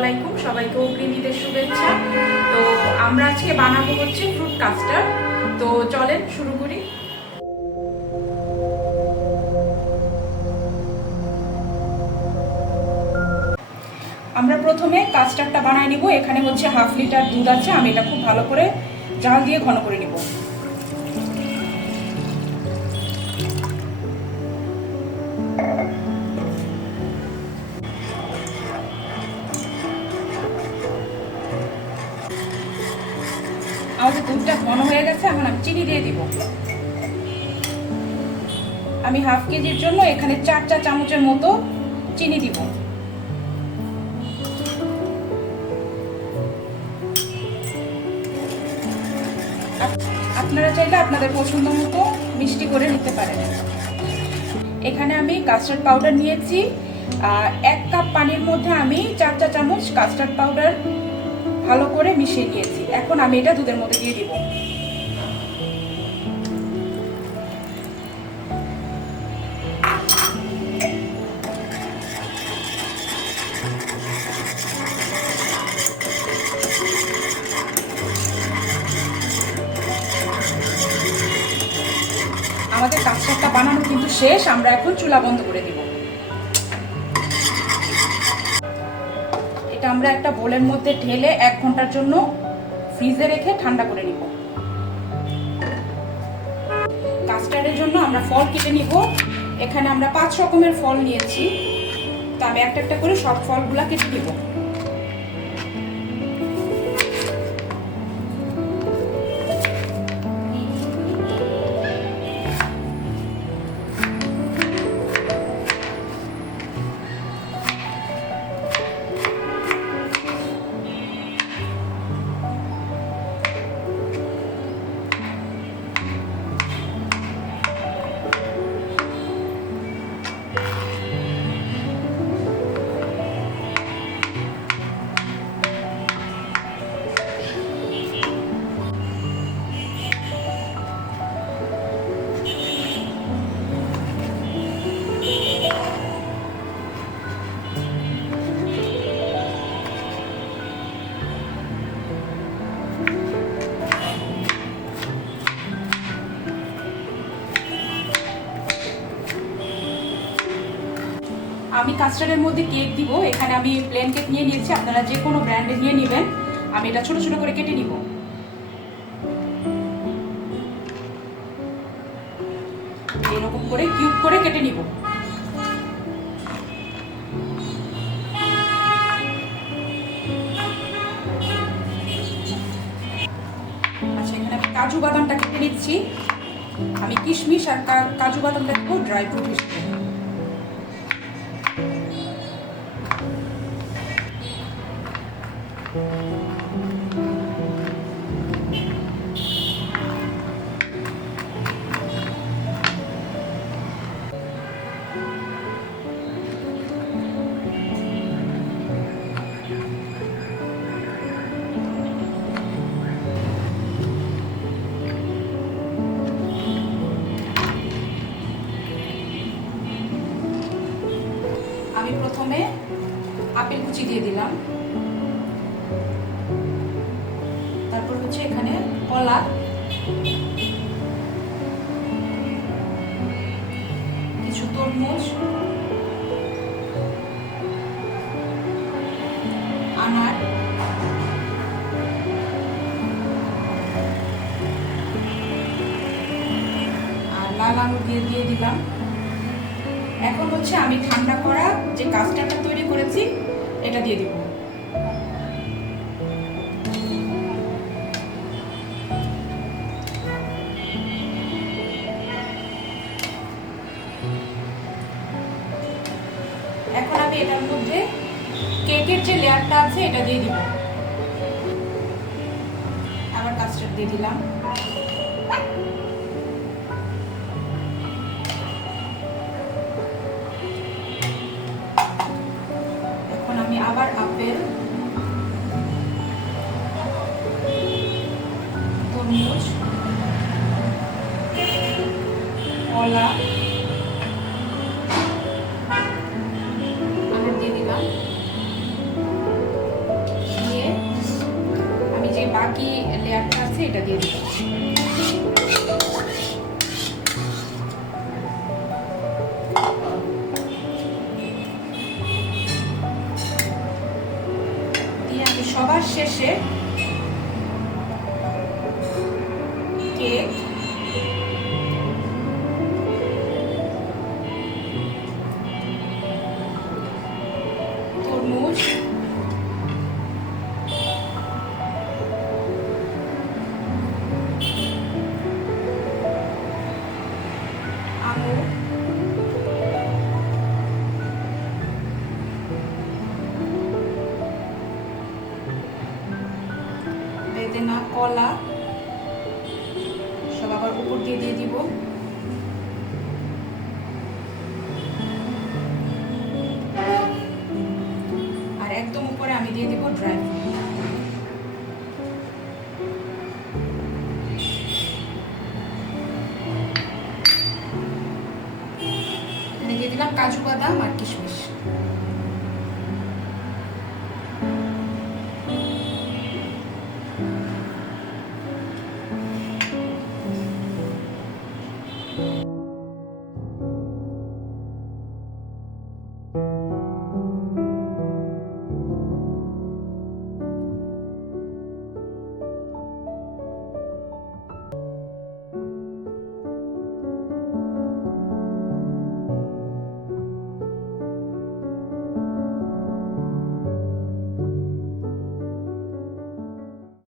আলাইকুম, সবাইকে অগ্রিম শুভেচ্ছা। তো আমরা আজকে বানাবো হচ্ছে ফ্রুট কাস্টার্ড তো চলেন শুরু করি। আমরা প্রথমে কাস্টার্ডটা বানাই নিব। এখানে হচ্ছে হাফ লিটার দুধ আছে। আমি এটা খুব ভালো করে জাল দিয়ে ঘন করে নিব। আমাদের দুধটা ঘন হয়ে গেছে, এখন আমি চিনি দিয়ে দিব। আমি হাফ কেজির জন্য এখানে চার চা চামচের মতো চিনি দিব। আপনারা চাইলে আপনাদের পছন্দ মতো মিষ্টি করে নিতে পারেন। এখানে আমি কাস্টার্ড পাউডার নিয়েছি। এক কাপ পানির মধ্যে আমি চার চা চামচ কাস্টার্ড পাউডার ভালো করে মিশিয়ে নিয়েছি। এখন আমি এটা দুধের মধ্যে দিয়ে দিব। আমাদের কাস্টার্ডটা বানানো কিন্তু শেষ, আমরা এখন চুলা বন্ধ করে দিব। এটা আমরা একটা বোলের মধ্যে ঢেলে এক ঘণ্টার জন্য ফ্রিজে রেখে ঠান্ডা করে নিব। কাস্টার্ডের জন্য আমরা ফল কেটে নিব। এখানে আমরা পাঁচ রকমের ফল নিয়েছি। তা আমি একটা একটা করে সব ফলগুলা কেটে নিব। আমি কাস্টার্ডের মধ্যে কেক দিব, এখানে আমি প্লেন কেক নিয়ে নিয়েছি, আপনারা যে কোনো ব্র্যান্ডে নিয়ে নেবেন। আমি এটা ছোট ছোট করে কেটে নিব। এরকম করে কিউব করে কেটে নিব। আচ্ছা এখানে আমি কাজু বাদামটা কেটে নিচ্ছি। আমি কিশমিশ আর কাজু বাদামটা ড্রাই ফ্রুট হিসেবে। আপেল কুচি দিয়ে দিলাম। তারপর হচ্ছে এখানে কলা। কিছু তরমুজ। আনার। আর লাল আলু দিয়ে দিয়ে দিলাম। এখন হচ্ছে আমি ঠান্ডা করা যে কাস্টারটা তৈরি করেছি এটা দিয়ে দিব। এখন আমি এটার মধ্যে কেকের যে লেয়ারটা আছে, এটা দিয়ে দিব। আবার কাস্টার্ড দিয়ে দিলাম। আবার আপেল তরমুজ কলা দিয়ে দিলাম। দিয়ে আমি বাকি লেয়ারটা আছে এটা দিয়ে দিচ্ছি শেষে কেক। বেদেনা কলা সব আবার উপর দিয়ে দিয়ে দিব। আর একদম উপরে আমি দিয়ে দিব ড্রাই দিয়ে দিলাম কাজু বাদাম আর কিশমিশ। you